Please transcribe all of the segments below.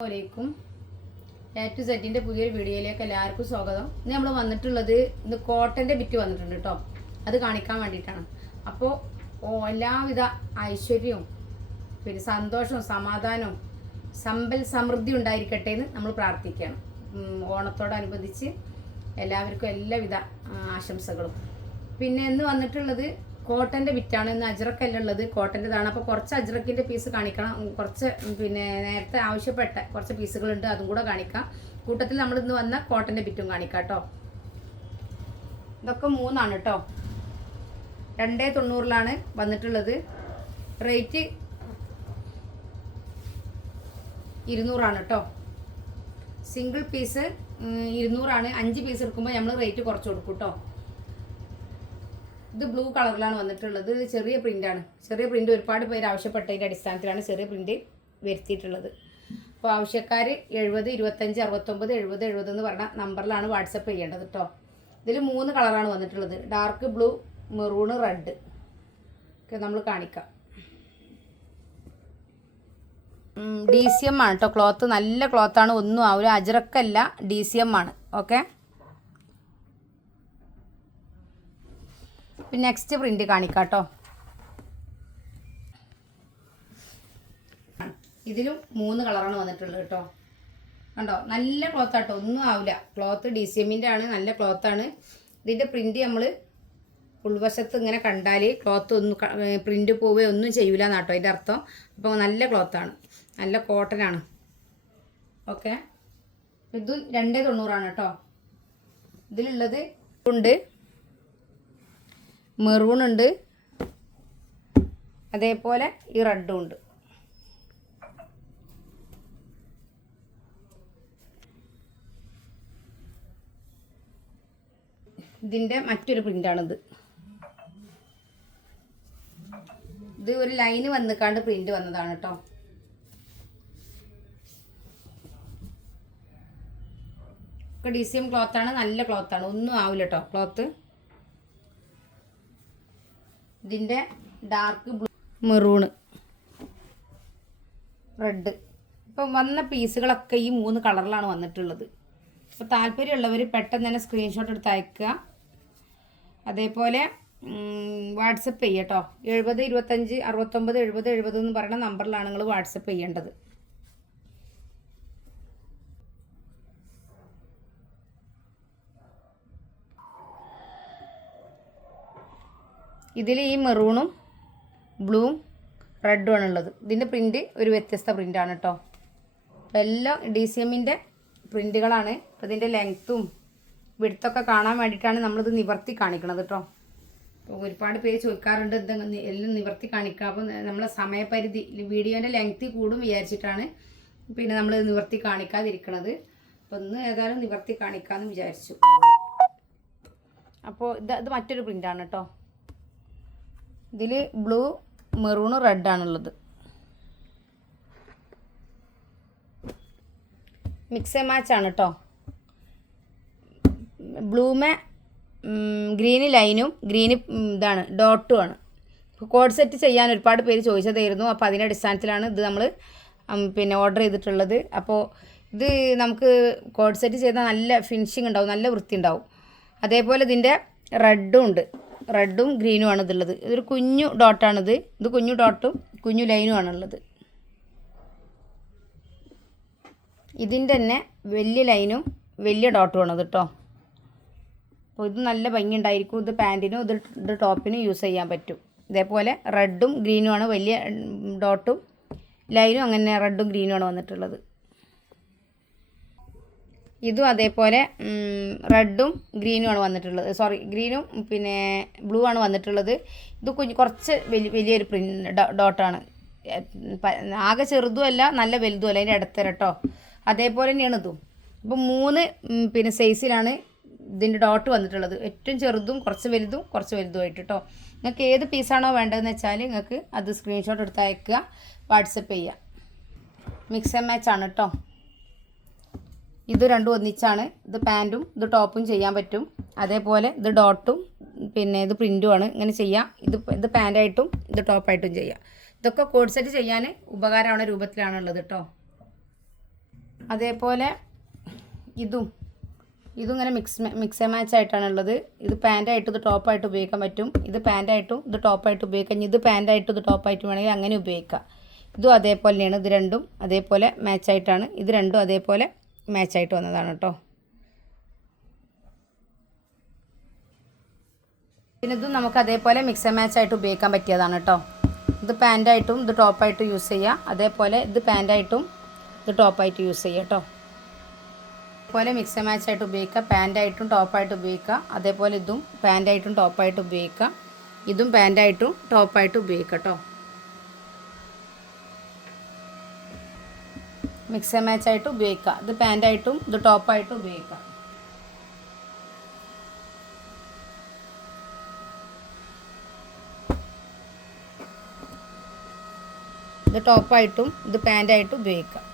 അസ്സലാമലൈക്കും. A to സെറ്റിൻ്റെ പുതിയൊരു വീഡിയോയിലേക്ക് എല്ലാവർക്കും സ്വാഗതം. ഇന്ന് നമ്മൾ വന്നിട്ടുള്ളത് ഇന്ന് കോട്ടൻ്റെ ബിറ്റ് വന്നിട്ടുണ്ട് കേട്ടോ. അത് കാണിക്കാൻ വേണ്ടിയിട്ടാണ്. അപ്പോൾ എല്ലാവിധ ഐശ്വര്യവും പിന്നെ സന്തോഷവും സമാധാനവും സമ്പൽ സമൃദ്ധി ഉണ്ടായിരിക്കട്ടെ എന്ന് നമ്മൾ പ്രാർത്ഥിക്കുകയാണ്. ഓണത്തോടനുബന്ധിച്ച് എല്ലാവർക്കും എല്ലാവിധ ആശംസകളും. പിന്നെ ഇന്ന് വന്നിട്ടുള്ളത് കോട്ടൻ്റെ ബിറ്റാണ്. ഇന്ന് അജ്രക്കല്ല ഉള്ളത്, കോട്ടൻ്റെതാണ്. അപ്പോൾ കുറച്ച് അജ്രക്കിൻ്റെ പീസ് കാണിക്കണം. കുറച്ച് പിന്നെ നേരത്തെ ആവശ്യപ്പെട്ട കുറച്ച് പീസുകളുണ്ട്, അതും കൂടെ കാണിക്കാം. കൂട്ടത്തിൽ നമ്മൾ ഇന്ന് വന്ന കോട്ടൻ്റെ ബിറ്റും കാണിക്കാം കേട്ടോ. ഇതൊക്കെ 3 കേട്ടോ. 290 വന്നിട്ടുള്ളത്. റേറ്റ് 200 കേട്ടോ. Single piece 200. 5 പീസ് എടുക്കുമ്പോൾ നമ്മൾ റേറ്റ് കുറച്ച് കൊടുക്കും കേട്ടോ. ഇത് ബ്ലൂ കളറിലാണ് വന്നിട്ടുള്ളത്. ചെറിയ പ്രിൻ്റാണ്. ചെറിയ പ്രിൻ്റ് ഒരുപാട് പേര് ആവശ്യപ്പെട്ടതിൻ്റെ അടിസ്ഥാനത്തിലാണ് ചെറിയ പ്രിൻ്റ് വരുത്തിയിട്ടുള്ളത്. അപ്പോൾ ആവശ്യക്കാർ 70 25 69 70 70 എന്ന് പറഞ്ഞ നമ്പറിലാണ് വാട്സപ്പ് ചെയ്യേണ്ടത് കേട്ടോ. ഇതിൽ 3 കളറാണ് വന്നിട്ടുള്ളത്. ഡാർക്ക് ബ്ലൂ, മെറൂണ്, റെഡ് ഒക്കെ നമ്മൾ കാണിക്കാം. DCM ആണ് കേട്ടോ. ക്ലോത്ത് നല്ല ക്ലോത്താണ്, ഒന്നും ആവില്ല. അജ്രക്കല്ല, DCM ആണ്. ഓക്കെ. പിന്നെ നെക്സ്റ്റ് പ്രിൻ്റ് കാണിക്കാം കേട്ടോ. ഇതിലും 3 കളറാണ് വന്നിട്ടുള്ളത് കേട്ടോ. കണ്ടോ, നല്ല ക്ലോത്താട്ടോ, ഒന്നും ആവില്ല. ക്ലോത്ത് DCMൻ്റെ ആണ്, നല്ല ക്ലോത്താണ്. ഇതിൻ്റെ പ്രിൻ്റ് നമ്മൾ ഉൾവശത്ത് ഇങ്ങനെ കണ്ടാൽ ക്ലോത്ത് ഒന്നും പ്രിൻ്റ് പോവുകയോ ഒന്നും ചെയ്യൂല എന്നാട്ടോ അതിൻ്റെ അർത്ഥം. അപ്പോൾ നല്ല ക്ലോത്താണ്, നല്ല കോട്ടനാണ്. ഓക്കെ. ഇതും 290 കേട്ടോ. ഇതിലുള്ളത് ഉണ്ട്, മെറൂൺ ഉണ്ട്, അതേപോലെ ഈ റെഡും ഉണ്ട്. ഇതിൻ്റെ മറ്റൊരു പ്രിൻ്റാണിത്. ഇത് ഒരു ലൈന് വന്നിക്കാണ്ട് പ്രിൻ്റ് വന്നതാണ് കേട്ടോ. ഒക്കെ DCM ക്ലോത്താണ്, നല്ല ക്ലോത്താണ്, ഒന്നും ആവില്ല കേട്ടോ ക്ലോത്ത്. ഇതിൻ്റെ ഡാർക്ക് ബ്ലൂ, മെറൂണ്, റെഡ്. ഇപ്പം വന്ന പീസുകളൊക്കെ ഈ 3 കളറിലാണ് വന്നിട്ടുള്ളത്. അപ്പോൾ താല്പര്യമുള്ളവർ പെട്ടെന്ന് തന്നെ സ്ക്രീൻഷോട്ട് എടുത്ത് അയക്കുക. അതേപോലെ വാട്സപ്പ് ചെയ്യുക കേട്ടോ. 70 25 69 70 70 എന്ന് പറയുന്ന നമ്പറിലാണ് നിങ്ങൾ വാട്സപ്പ് ചെയ്യേണ്ടത്. ഇതിൽ ഈ മെറൂണും ബ്ലൂവും റെഡും ആണുള്ളത്. ഇതിൻ്റെ പ്രിൻ്റ് ഒരു വ്യത്യസ്ത പ്രിൻ്റാണ് കേട്ടോ. എല്ലാം DCMൻ്റെ പ്രിൻ്റുകളാണ്. അപ്പോൾ ഇതിൻ്റെ ലെങ്ത്തും വിഡ്ത്തൊക്കെ കാണാൻ വേണ്ടിയിട്ടാണ് നമ്മളിത് നിവർത്തി കാണിക്കണത് കേട്ടോ. അപ്പോൾ ഒരുപാട് പേര് ചോദിക്കാറുണ്ട് എല്ലാം നിവർത്തി കാണിക്കുക. അപ്പോൾ നമ്മളെ സമയപരിധി വീഡിയോൻ്റെ ലെങ്ത്ത് കൂടും വിചാരിച്ചിട്ടാണ് പിന്നെ നമ്മൾ നിവർത്തി കാണിക്കാതിരിക്കണത്. അപ്പോൾ ഇന്ന് ഏതായാലും നിവർത്തി കാണിക്കാമെന്ന് വിചാരിച്ചു. അപ്പോൾ ഇത് മറ്റൊരു പ്രിൻ്റാണ് കേട്ടോ. ഇതിൽ ബ്ലൂ, മെറൂണ്, റെഡാണുള്ളത്. മിക്സ് മാച്ചാണ് കേട്ടോ. ബ്ലൂമേ ഗ്രീന് ലൈനും ഗ്രീന് ഇതാണ് ഡോട്ടുമാണ്. കോഡ് സെറ്റ് ചെയ്യാൻ ഒരുപാട് പേര് ചോദിച്ചതായിരുന്നു. അപ്പോൾ അതിൻ്റെ അടിസ്ഥാനത്തിലാണ് ഇത് നമ്മൾ പിന്നെ ഓർഡർ ചെയ്തിട്ടുള്ളത്. അപ്പോൾ ഇത് നമുക്ക് കോഡ് സെറ്റ് ചെയ്താൽ നല്ല ഫിനിഷിങ് ഉണ്ടാവും, നല്ല വൃത്തി ഉണ്ടാവും. അതേപോലെ ഇതിൻ്റെ റെഡും ഉണ്ട്, റെഡും ഗ്രീനും ആണ് ഇതുള്ളത്. ഇതൊരു കുഞ്ഞു ഡോട്ടാണിത്. ഇത് കുഞ്ഞു ഡോട്ടും കുഞ്ഞു ലൈനും ആണുള്ളത്. ഇതിൻ്റെ തന്നെ വലിയ ലൈനും വലിയ ഡോട്ടും ആണത് കേട്ടോ. അപ്പോൾ ഇത് നല്ല ഭംഗി ഉണ്ടായിരിക്കും. ഇത് പാൻറ്റിനും ഇത് ടോപ്പിനും യൂസ് ചെയ്യാൻ പറ്റും. ഇതേപോലെ റെഡും ഗ്രീനും ആണ്, വലിയ ഡോട്ടും ലൈനും അങ്ങനെ റെഡും ഗ്രീനും ആണ് വന്നിട്ടുള്ളത്. ഇതും അതേപോലെ റെഡും ഗ്രീനും ആണ് വന്നിട്ടുള്ളത്. സോറി, ഗ്രീനും പിന്നെ ബ്ലൂ ആണ് വന്നിട്ടുള്ളത്. ഇത് കുറച്ച് വലിയൊരു ഡോട്ടാണ്. ആകെ ചെറുതുമല്ല നല്ല വലുതുമല്ല, അതിൻ്റെ ഇടത്തരം കേട്ടോ. അതേപോലെ തന്നെയാണ് ഇതും. അപ്പോൾ 3 പിന്നെ സൈസിലാണ് ഇതിൻ്റെ ഡോട്ട് വന്നിട്ടുള്ളത്. ഏറ്റവും ചെറുതും കുറച്ച് വലുതുമായിട്ട് കേട്ടോ. നിങ്ങൾക്ക് ഏത് പീസാണോ വേണ്ടതെന്ന് വെച്ചാൽ നിങ്ങൾക്ക് അത് സ്ക്രീൻഷോട്ട് എടുത്ത് അയക്കുക, വാട്സപ്പ് ചെയ്യുക. മിക്സ് ആൻഡ് മാച്ചാണ് കേട്ടോ. ഇത് രണ്ടും ഒന്നിച്ചാണ്. ഇത് പാൻറ്റും ഇത് ടോപ്പും ചെയ്യാൻ പറ്റും. അതേപോലെ ഇത് ഡോട്ടും പിന്നെ ഇത് പ്രിൻറ്റുമാണ്. ഇങ്ങനെ ചെയ്യാം. ഇത് പാൻറ്റായിട്ടും ഇത് ടോപ്പായിട്ടും ചെയ്യാം. ഇതൊക്കെ കോഡ് സെറ്റ് ചെയ്യാൻ ഉപകാരമാണ് രൂപത്തിലാണുള്ളത് കേട്ടോ. അതേപോലെ ഇതും ഇങ്ങനെ മിക്സ് ആൻഡ് മാച്ച് ആയിട്ടാണുള്ളത്. ഇത് പാൻറ്റായിട്ടും ഇത് ടോപ്പായിട്ട് ഉപയോഗിക്കാൻ പറ്റും. ഇത് പാൻറ്റായിട്ടും ഇത് ടോപ്പായിട്ട് ഉപയോഗിക്കാം. ഇത് പാൻറ്റായിട്ടും ഇത് ടോപ്പായിട്ട് വേണമെങ്കിൽ അങ്ങനെ ഉപയോഗിക്കാം. ഇതും അതേപോലെ തന്നെയാണ്. ഇത് രണ്ടും അതേപോലെ മാച്ചായിട്ടാണ്. ഇത് രണ്ടും അതേപോലെ മാച്ചായിട്ട് വന്നതാണ് കേട്ടോ. പിന്നെ ഇതും നമുക്ക് അതേപോലെ മിക്സ് ആൻഡ് മാച്ചായിട്ട് ഉപയോഗിക്കാൻ പറ്റിയതാണ് കേട്ടോ. ഇത് പാൻറ്റായിട്ടും ഇത് ടോപ്പായിട്ടും യൂസ് ചെയ്യാം. അതേപോലെ ഇത് പാൻറ്റായിട്ടും ഇത് ടോപ്പായിട്ട് യൂസ് ചെയ്യാം കേട്ടോ. അതേപോലെ മിക്സ് ആൻഡ് മാച്ചായിട്ട് ഉപയോഗിക്കാം. പാൻറ്റായിട്ടും ടോപ്പായിട്ട് ഉപയോഗിക്കാം. അതേപോലെ ഇതും പാൻറ്റായിട്ടും ടോപ്പായിട്ട് ഉപയോഗിക്കാം. ഇതും പാൻറ്റായിട്ടും ടോപ്പായിട്ട് ഉപയോഗിക്കാം കേട്ടോ. മിക്സ് ആൻഡ് മാച്ചായിട്ട് ഉപയോഗിക്കാം. ഇത് പാൻറ്റായിട്ടും ഇത് ടോപ്പായിട്ടും ഉപയോഗിക്കാം. ഇത് ടോപ്പായിട്ടും ഇത് പാൻറ്റായിട്ടും ഉപയോഗിക്കാം.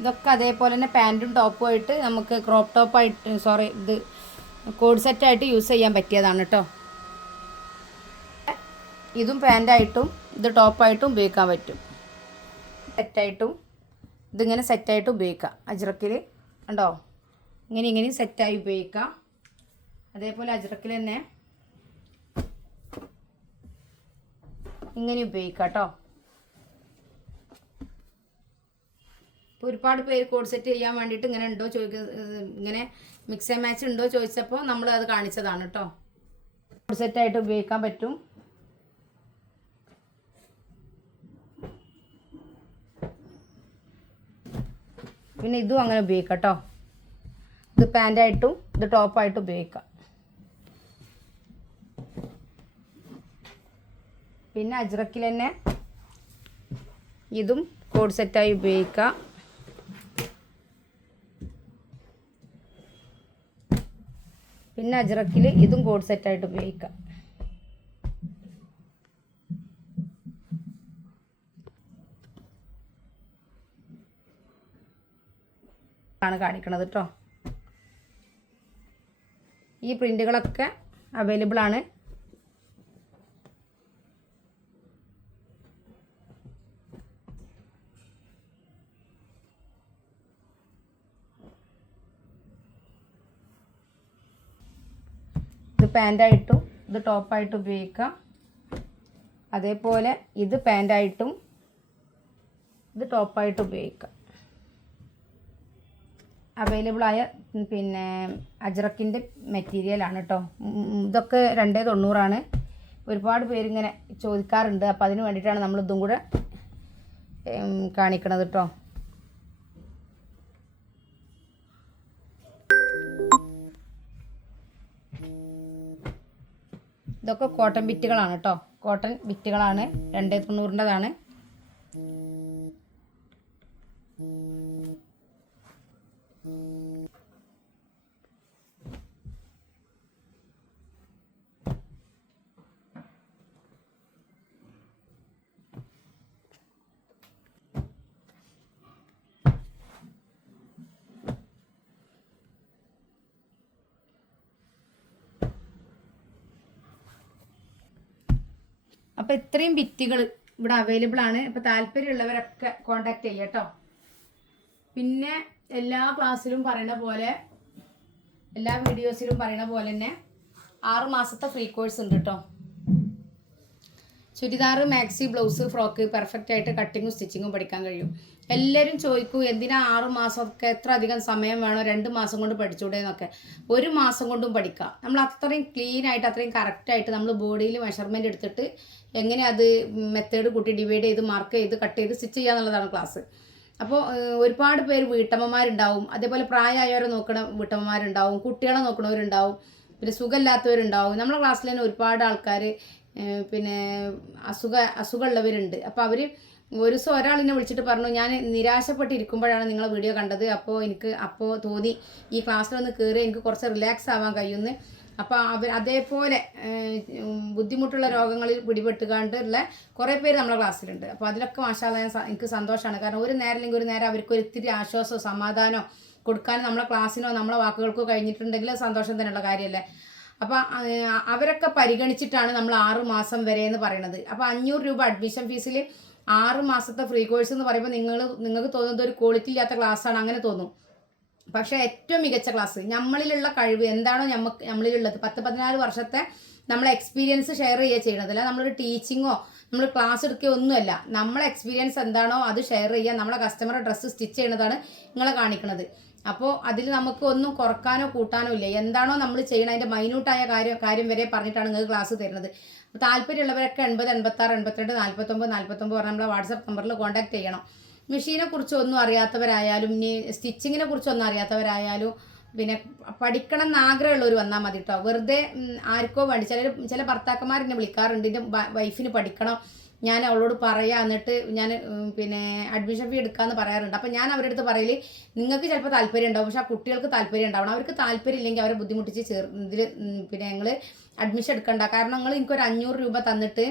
ഇതൊക്കെ അതേപോലെ തന്നെ പാൻറ്റും ടോപ്പുമായിട്ട് നമുക്ക് ക്രോപ്പ് ടോപ്പായിട്ട് ഇത് കോഡ് സെറ്റായിട്ട് യൂസ് ചെയ്യാൻ പറ്റിയതാണ് കേട്ടോ. ഇതും പാൻറ്റായിട്ടും ഇത് ടോപ്പായിട്ടും ഉപയോഗിക്കാൻ പറ്റും. സെറ്റായിട്ടും ഇതിങ്ങനെ സെറ്റായിട്ട് ഉപയോഗിക്കാം. അജ്രക്കിൽ ഉണ്ടോ ഇങ്ങനെ സെറ്റായി ഉപയോഗിക്കാം. അതേപോലെ അജ്രക്കിൽ തന്നെ ഇങ്ങനെ ഉപയോഗിക്കാം കേട്ടോ. ഇപ്പോൾ ഒരുപാട് പേര് കോഡ് സെറ്റ് ചെയ്യാൻ വേണ്ടിയിട്ട് ഇങ്ങനെ ഉണ്ടോ ഇങ്ങനെ മിക്സ് ആൻഡ് മാച്ച് ഉണ്ടോ ചോദിച്ചപ്പോൾ നമ്മൾ അത് കാണിച്ചതാണ് കേട്ടോ. കോഡ് സെറ്റായിട്ട് ഉപയോഗിക്കാൻ പറ്റും. പിന്നെ ഇതും അങ്ങനെ ഉപയോഗിക്കാം കേട്ടോ. ഇത് പാൻറ്റായിട്ടും ഇത് ടോപ്പായിട്ടും ഉപയോഗിക്കാം. പിന്നെ അജ്രക്കിൽ തന്നെ ഇതും കോഡ് സെറ്റായി ഉപയോഗിക്കാം. പിന്നെ അജ്രക്കിൽ ഇതും കോഡ് സെറ്റായിട്ട് ഉപയോഗിക്കാം. ആണ് കാണിക്കണത് കേട്ടോ. ഈ പ്രിൻ്റുകളൊക്കെ അവൈലബിൾ ആണ്. ഇത് പാൻറ്റായിട്ടും ഇത് ടോപ്പായിട്ടും ഉപയോഗിക്കാം. അതേപോലെ ഇത് പാൻറ്റായിട്ടും ഇത് ടോപ്പായിട്ടും ഉപയോഗിക്കാം. അവൈലബിളായ പിന്നെ അജ്രക്കിൻ്റെ മെറ്റീരിയലാണ് കേട്ടോ. ഇതൊക്കെ 290 ഒരുപാട് പേരിങ്ങനെ ചോദിക്കാറുണ്ട്. അപ്പോൾ അതിന് വേണ്ടിയിട്ടാണ് നമ്മൾ ഇതും കൂടെ കാണിക്കണത് കേട്ടോ. ഇതൊക്കെ കോട്ടൺ ബിറ്റുകളാണ് കേട്ടോ. കോട്ടൺ ബിറ്റുകളാണ്. 290ൻ്റെതാണ്. അപ്പോൾ ഇത്രയും ബിറ്റുകൾ ഇവിടെ അവൈലബിൾ ആണ്. അപ്പോൾ താല്പര്യമുള്ളവരൊക്കെ കോണ്ടാക്ട് ചെയ്യുക കേട്ടോ. പിന്നെ എല്ലാ ക്ലാസ്സിലും പറയണ പോലെ, എല്ലാ വീഡിയോസിലും പറയണ പോലെ തന്നെ 6 മാസത്തെ ഫ്രീ കോഴ്സ് ഉണ്ട് കേട്ടോ. Churidar, maxi, blouse, frock perfect ആയിട്ട് കട്ടിങ്ങും സ്റ്റിച്ചിങ്ങും പഠിക്കാൻ കഴിയും. എല്ലാവരും ചോദിക്കും എന്തിനാ 6 മാസമൊക്കെ, എത്ര അധികം സമയം വേണോ, 2 മാസം കൊണ്ട് പഠിച്ചൂടെ എന്നൊക്കെ. 1 മാസം കൊണ്ടും പഠിക്കാം. നമ്മൾ അത്രയും ക്ലീൻ ആയിട്ട് അത്രയും കറക്റ്റായിട്ട് നമ്മൾ ബോഡിയിൽ മെഷർമെൻറ്റ് എടുത്തിട്ട് എങ്ങനെ അത് മെത്തേഡ് കൂട്ടി ഡിവൈഡ് ചെയ്ത് മാർക്ക് ചെയ്ത് കട്ട് ചെയ്ത് സ്റ്റിച്ച് ചെയ്യുക എന്നുള്ളതാണ് ക്ലാസ്. അപ്പോൾ ഒരുപാട് പേര് വീട്ടമ്മമാരുണ്ടാവും, അതേപോലെ പ്രായമായവരെ നോക്കണ വീട്ടമ്മമാരുണ്ടാവും, കുട്ടികളെ നോക്കണവരുണ്ടാവും, പിന്നെ സുഖമില്ലാത്തവരുണ്ടാവും. നമ്മളെ ക്ലാസ്സിൽ തന്നെ ഒരുപാട് ആൾക്കാർ പിന്നെ അസുഖമുള്ളവരുണ്ട്. അപ്പോൾ അവർ ഒരു ദിവസം ഒരാളിനെ വിളിച്ചിട്ട് പറഞ്ഞു, ഞാൻ നിരാശപ്പെട്ടിരിക്കുമ്പോഴാണ് നിങ്ങളെ വീഡിയോ കണ്ടത്. അപ്പോൾ എനിക്ക് തോന്നി ഈ ക്ലാസ്സിലൊന്ന് കയറി എനിക്ക് കുറച്ച് റിലാക്സ് ആവാൻ കഴിയുമെന്ന്. അപ്പോൾ അതേപോലെ ബുദ്ധിമുട്ടുള്ള രോഗങ്ങളിൽ പിടിപെട്ടുകൊണ്ടുള്ള കുറേ പേര് നമ്മളെ ക്ലാസ്സിലുണ്ട്. അപ്പോൾ അതിലൊക്കെ മാഷാഅല്ലാഹ് എനിക്ക് സന്തോഷമാണ്. കാരണം ഒരു നേരം അല്ലെങ്കിൽ ഒരു നേരം അവർക്ക് ഒരിത്തിരി ആശ്വാസമോ സമാധാനമോ കൊടുക്കാൻ നമ്മളെ ക്ലാസ്സിനോ നമ്മളെ വാക്കുകൾക്കോ കഴിഞ്ഞിട്ടുണ്ടെങ്കിൽ സന്തോഷം തന്നെയുള്ള കാര്യമല്ലേ. അപ്പോൾ അവരൊക്കെ പരിഗണിച്ചിട്ടാണ് നമ്മൾ 6 മാസം വരെ എന്ന് പറയുന്നത്. അപ്പോൾ 500 രൂപ അഡ്മിഷൻ ഫീസിൽ 6 മാസത്തെ ഫ്രീ കോഴ്സ് എന്ന് പറയുമ്പോൾ നിങ്ങൾക്ക് തോന്നുന്നത് ഒരു ക്വാളിറ്റി ഇല്ലാത്ത ക്ലാസ്സാണ്, അങ്ങനെ തോന്നും. പക്ഷേ ഏറ്റവും മികച്ച ക്ലാസ്, നമ്മളിലുള്ള കഴിവ് എന്താണോ നമ്മളിലുള്ളത് 10-14 വർഷത്തെ നമ്മളെ എക്സ്പീരിയൻസ് ഷെയർ ചെയ്യുക ചെയ്യണതല്ല, നമ്മളൊരു ടീച്ചിങ്ങോ നമ്മൾ ക്ലാസ് എടുക്കുകയോ ഒന്നുമല്ല. നമ്മളെ എക്സ്പീരിയൻസ് എന്താണോ അത് ഷെയർ ചെയ്യുക, നമ്മളെ കസ്റ്റമറെ ഡ്രസ്സ് സ്റ്റിച്ച് ചെയ്യുന്നതാണ് നിങ്ങളെ കാണിക്കുന്നത്. അപ്പോൾ അതിൽ നമുക്ക് ഒന്നും കുറക്കാനോ കൂട്ടാനോ ഇല്ല. എന്താണോ നമ്മൾ ചെയ്യണം അതിൻ്റെ മൈന്യൂട്ടായ കാര്യം വരെ പറഞ്ഞിട്ടാണ് നിങ്ങൾക്ക് ക്ലാസ് തരുന്നത്. താല്പര്യമുള്ളവരൊക്കെ 80 86 82 49 49 പറഞ്ഞാൽ നമ്മളെ വാട്സപ്പ് നമ്പറിൽ കോൺടാക്ട് ചെയ്യണം. മെഷീനെ കുറിച്ച് ഒന്നും അറിയാത്തവരായാലും ഇനി സ്റ്റിച്ചിങ്ങിനെ കുറിച്ചൊന്നും അറിയാത്തവരായാലും പിന്നെ പഠിക്കണം എന്ന് ആഗ്രഹമുള്ളവർ വന്നാൽ മതി കേട്ടോ. വെറുതെ ആർക്കോ വേണ്ടി ചില ഭർത്താക്കന്മാർ എന്നെ വിളിക്കാറുണ്ട്, എൻ്റെ വൈഫിന് പഠിക്കണം, ഞാൻ അവളോട് പറയാം, എന്നിട്ട് ഞാൻ പിന്നെ അഡ്മിഷൻ ഫീ എടുക്കാമെന്ന് പറയാറുണ്ട്. അപ്പോൾ ഞാൻ അവരുടെ അടുത്ത് പറയൽ, നിങ്ങൾക്ക് ചിലപ്പോൾ താല്പര്യം ഉണ്ടാവും, പക്ഷേ ആ കുട്ടികൾക്ക് താല്പര്യം ഉണ്ടാവണം. അവർക്ക് താല്പര്യം ഇല്ലെങ്കിൽ അവരെ ബുദ്ധിമുട്ടിച്ച് ഇതിൽ പിന്നെ ഞങ്ങൾ അഡ്മിഷൻ എടുക്കണ്ട. കാരണം നിങ്ങൾ എനിക്കൊരു 500 രൂപ തന്നിട്ട്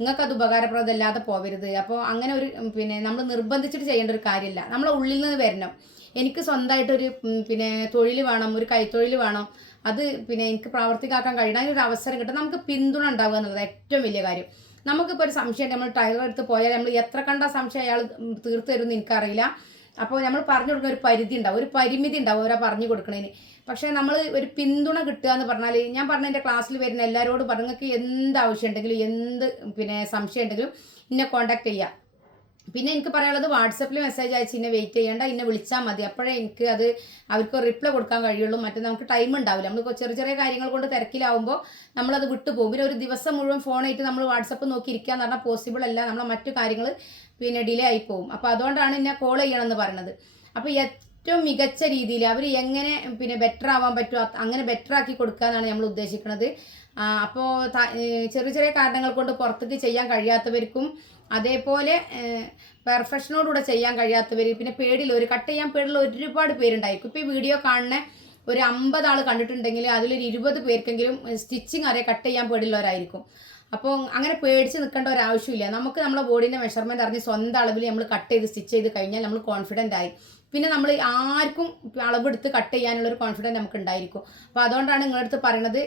നിങ്ങൾക്കത് ഉപകാരപ്രദമല്ലാതെ പോവരുത്. അപ്പോൾ അങ്ങനെ ഒരു പിന്നെ നമ്മൾ നിർബന്ധിച്ചിട്ട് ചെയ്യേണ്ട ഒരു കാര്യമില്ല, നമ്മളെ ഉള്ളിൽ നിന്ന് വരണം. എനിക്ക് സ്വന്തമായിട്ടൊരു പിന്നെ തൊഴിൽ വേണം, ഒരു കൈത്തൊഴിൽ വേണം, അത് പിന്നെ എനിക്ക് പ്രാവർത്തികമാക്കാൻ കഴിയണം, അതിനൊരു അവസരം കിട്ടും, നമുക്ക് പിന്തുണ ഉണ്ടാവുക എന്നുള്ളത് ഏറ്റവും വലിയ കാര്യം. നമുക്കിപ്പോൾ ഒരു സംശയം നമ്മൾ ടൈലർ എടുത്ത് പോയാൽ നമ്മൾ എത്ര കണ്ട സംശയം അയാൾ തീർത്ത് തരുമെന്ന് എനിക്കറിയില്ല. അപ്പോൾ നമ്മൾ പറഞ്ഞു കൊടുക്കുന്ന ഒരു പരിധി ഉണ്ടാവും, ഒരു പരിമിതി ഉണ്ടാവും ഓരോ പറഞ്ഞു കൊടുക്കണതിന്. പക്ഷേ നമ്മൾ ഒരു പിന്തുണ കിട്ടുക എന്ന് പറഞ്ഞാൽ, ഞാൻ പറഞ്ഞ എൻ്റെ ക്ലാസ്സിൽ വരുന്ന എല്ലാവരോടും പറഞ്ഞു, നിങ്ങൾക്ക് എന്ത് ആവശ്യം ഉണ്ടെങ്കിലും എന്ത് പിന്നെ സംശയം ഉണ്ടെങ്കിലും എന്നെ കോൺടാക്ട് ചെയ്യുക. പിന്നെ എനിക്ക് പറയാനുള്ളത്, വാട്സപ്പിൽ മെസ്സേജ് അയച്ച് ഇന്നെ വെയിറ്റ് ചെയ്യേണ്ട, ഇന്നെ വിളിച്ചാൽ മതി. അപ്പോഴേ എനിക്ക് അത് അവർക്ക് റിപ്ലൈ കൊടുക്കാൻ കഴിയുള്ളൂ. മറ്റേ നമുക്ക് ടൈം ഉണ്ടാവില്ല. നമ്മൾ ചെറിയ ചെറിയ കാര്യങ്ങൾ കൊണ്ട് തിരക്കിലാവുമ്പോൾ നമ്മളത് വിട്ടുപോകും. പിന്നെ ഒരു ദിവസം മുഴുവൻ ഫോണായിട്ട് നമ്മൾ വാട്സപ്പ് നോക്കിയിരിക്കുക എന്ന് പറഞ്ഞാൽ പോസിബിൾ അല്ല, നമ്മളെ മറ്റു കാര്യങ്ങൾ പിന്നെ ഡിലേ ആയി പോകും. അപ്പോൾ അതുകൊണ്ടാണ് എന്നെ കോൾ ചെയ്യണമെന്ന് പറയുന്നത്. അപ്പോൾ ഏറ്റവും മികച്ച രീതിയിൽ അവർ എങ്ങനെ പിന്നെ ബെറ്റർ ആവാൻ പറ്റുമോ അങ്ങനെ ബെറ്റർ ആക്കി കൊടുക്കുക എന്നാണ് നമ്മൾ ഉദ്ദേശിക്കുന്നത്. അപ്പോൾ ചെറിയ ചെറിയ കാരണങ്ങൾ കൊണ്ട് പുറത്തേക്ക് ചെയ്യാൻ കഴിയാത്തവർക്കും, അതേപോലെ പെർഫെക്ഷനോടുകൂടെ ചെയ്യാൻ കഴിയാത്തവർ, പിന്നെ പേടിയിൽ കട്ട് ചെയ്യാൻ പേടിയുള്ള ഒരുപാട് പേരുണ്ടായിരിക്കും. ഇപ്പോൾ ഈ വീഡിയോ കാണുന്ന ഒരു 50 ആൾ കണ്ടിട്ടുണ്ടെങ്കിൽ അതിലൊരു 20 പേർക്കെങ്കിലും സ്റ്റിച്ചിങ് അറിയാൻ കട്ട് ചെയ്യാൻ പേടിയുള്ളവരായിരിക്കും. അപ്പോൾ അങ്ങനെ പേടിച്ച് നിൽക്കേണ്ട ഒരു ആവശ്യമില്ല. നമുക്ക് നമ്മളെ ബോഡീൻ്റെ മെഷർമെൻറ്റ് അറിഞ്ഞ് സ്വന്തം അളവിൽ നമ്മൾ കട്ട് ചെയ്ത് സ്റ്റിച്ച് ചെയ്ത് കഴിഞ്ഞാൽ നമ്മൾ കോൺഫിഡൻ്റ് ആയി. പിന്നെ നമ്മൾ ആർക്കും അളവെടുത്ത് കട്ട് ചെയ്യാനുള്ളൊരു കോൺഫിഡൻറ്റ് നമുക്ക് ഉണ്ടായിരിക്കും. അപ്പോൾ അതുകൊണ്ടാണ് നിങ്ങളുടെ അടുത്ത് പറയണത്,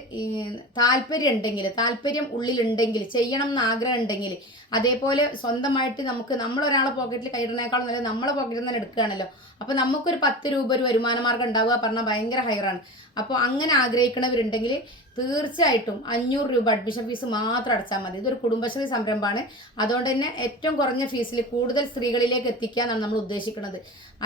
താല്പര്യം ഉണ്ടെങ്കിൽ, താല്പര്യം ഉള്ളിലുണ്ടെങ്കിൽ, ചെയ്യണം എന്ന് ആഗ്രഹം ഉണ്ടെങ്കിൽ, അതേപോലെ സ്വന്തമായിട്ട് നമ്മളൊരാളെ പോക്കറ്റിൽ കൈയിടുന്നേക്കാളും നല്ലത് നമ്മളെ പോക്കറ്റിൽ തന്നെ എടുക്കുകയാണല്ലോ. അപ്പോൾ നമുക്കൊരു 10 രൂപ ഒരു വരുമാന മാർഗ്ഗം ഉണ്ടാവുക പറഞ്ഞാൽ ഭയങ്കര ഹയറാണ്. അപ്പോൾ അങ്ങനെ ആഗ്രഹിക്കുന്നവരുണ്ടെങ്കിൽ തീർച്ചയായിട്ടും 500 രൂപ അഡ്മിഷൻ ഫീസ് മാത്രം അടച്ചാൽ മതി. ഇതൊരു കുടുംബശ്രീ സംരംഭമാണ്. അതുകൊണ്ട് തന്നെ ഏറ്റവും കുറഞ്ഞ ഫീസിൽ കൂടുതൽ സ്ത്രീകളിലേക്ക് എത്തിക്കാനാണ് നമ്മൾ ഉദ്ദേശിക്കുന്നത്.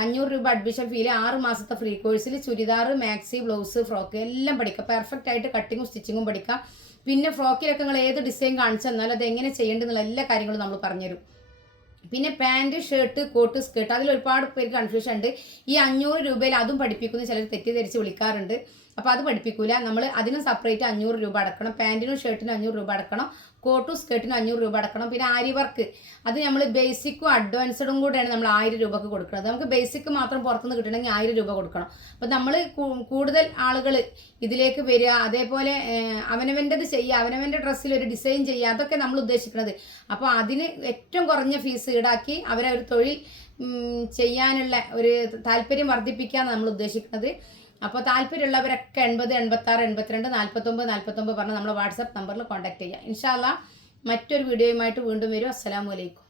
500 രൂപ അഡ്മിഷൻ ഫീൽ 6 മാസത്തെ ഫ്രീ കോഴ്സിൽ ചുരിദാർ, മാക്സി, ബ്ലൗസ്, ഫ്രോക്ക് എല്ലാം പഠിക്കാം. പെർഫെക്റ്റ് ആയിട്ട് കട്ടിങ്ങും സ്റ്റിച്ചിങ്ങും പഠിക്കാം. പിന്നെ ഫ്രോക്കിലൊക്കെ നിങ്ങൾ ഏത് ഡിസൈൻ കാണിച്ചു തന്നാൽ അത് എങ്ങനെ ചെയ്യേണ്ടതെന്നുള്ള എല്ലാ കാര്യങ്ങളും നമ്മൾ പറഞ്ഞുതരും. പിന്നെ പാൻറ്, ഷർട്ട്, കോട്ട്, സ്കേർട്ട്, അതിൽ ഒരുപാട് പേർക്ക് കൺഫ്യൂഷൻ ഉണ്ട്. ഈ 500 രൂപയിൽ അതും പഠിപ്പിക്കുന്നു ചിലർ തെറ്റിദ്ധരിച്ച് വിളിക്കാറുണ്ട്. അപ്പോൾ അത് പഠിപ്പിക്കൂല, നമ്മൾ അതിനും സെപ്പറേറ്റ് 500 രൂപ അടക്കണം. പാൻറ്റിനും ഷർട്ടിനും 500 രൂപ അടക്കണം, കോട്ടും സ്കേർട്ടിനും 500 രൂപ അടക്കണം. പിന്നെ ആരി വർക്ക്, അത് നമ്മൾ ബേസിക്കും അഡ്വാൻസ്ഡും കൂടെയാണ് നമ്മൾ 1000 രൂപക്ക് കൊടുക്കുന്നത്. നമുക്ക് ബേസിക് മാത്രം പുറത്തുനിന്ന് കിട്ടണമെങ്കിൽ 1000 രൂപ കൊടുക്കണം. അപ്പോൾ നമ്മൾ കൂടുതൽ ആളുകൾ ഇതിലേക്ക് വരിക, അതേപോലെ അവനവൻ്റെത് ചെയ്യുക, അവനവൻ്റെ ഡ്രസ്സിൽ ഒരു ഡിസൈൻ ചെയ്യുക, അതൊക്കെ നമ്മൾ ഉദ്ദേശിക്കുന്നത്. അപ്പോൾ അതിന് ഏറ്റവും കുറഞ്ഞ ഫീസ് ഈടാക്കി അവരെ ഒരു തൊഴിൽ ചെയ്യാനുള്ള ഒരു താല്പര്യം വർദ്ധിപ്പിക്കുകയാണ് നമ്മൾ ഉദ്ദേശിക്കുന്നത്. അപ്പോൾ താല്പര്യമുള്ളവരൊക്കെ 80 86 82 49 49 പറഞ്ഞ് നമ്മളെ വാട്സപ്പ് നമ്പറിൽ കോൺടാക്ട് ചെയ്യുക. ഇൻഷാ അല്ലാഹ് മറ്റൊരു വീഡിയോയുമായിട്ട് വീണ്ടും വരും. അസ്സലാമു അലൈക്കും.